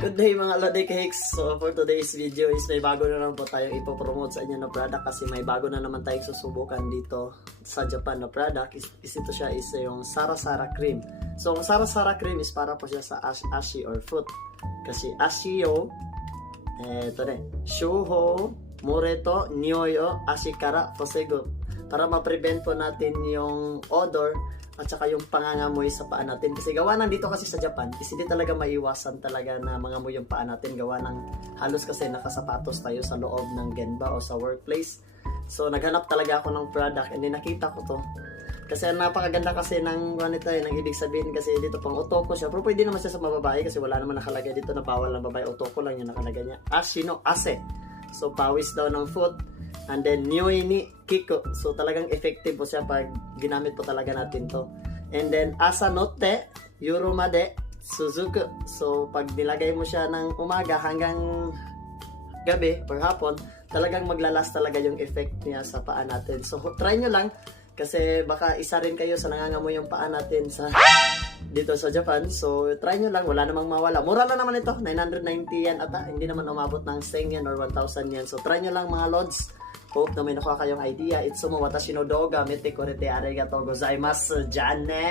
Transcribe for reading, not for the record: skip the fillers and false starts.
Good day mga Lodi Cakes. So for today's video is may bago na naman po tayong ipopromote sa inyo na product kasi may bago na naman tayong susubukan dito sa Japan na product. Ito siya is yung Sara Cream. So ang Sara Cream is para po siya sa ashi or fruit. Kasi ashio, ito rin, shuho, mureto, nyoyo, ashikara, fosego. Para ma-prevent po natin yung odor at saka yung pangangamoy sa paa natin. Kasi gawa ng dito kasi sa Japan, is hindi talaga maiwasan talaga na mangamoy yung paa natin. Gawa ng halos kasi nakasapatos tayo sa loob ng genba o sa workplace. So naghanap talaga ako ng product and then nakita ko to. Kasi napakaganda kasi ng ganito ng ibig sabihin kasi dito pang otoko siya. Pero pwede naman siya sa mababae kasi wala naman nakalagay dito na bawal ng babae. Otoko lang yung nakalagay niya. Ashino, ase. So pawis daw ng foot. And then, nyoi ni kiko. So, talagang effective po siya pag ginamit po talaga natin to. And then, asa notte, yuru made, suzuku. So, pag nilagay mo siya ng umaga hanggang gabi or hapon, talagang maglalas talaga yung effect niya sa paa natin. So, try nyo lang. Kasi baka isa rin kayo sa nangangamoy yung paa natin sa dito sa Japan. So, try nyo lang. Wala namang mawala. Mura lang naman ito. 990 yen ata. Hindi naman umabot ng 1000 yen or 1000 yen. So, try nyo lang mga lods. Hope na may nakuha kayong idea. Itsumo watashi no douga mete korete arigatou gozaimasu. Jan ne!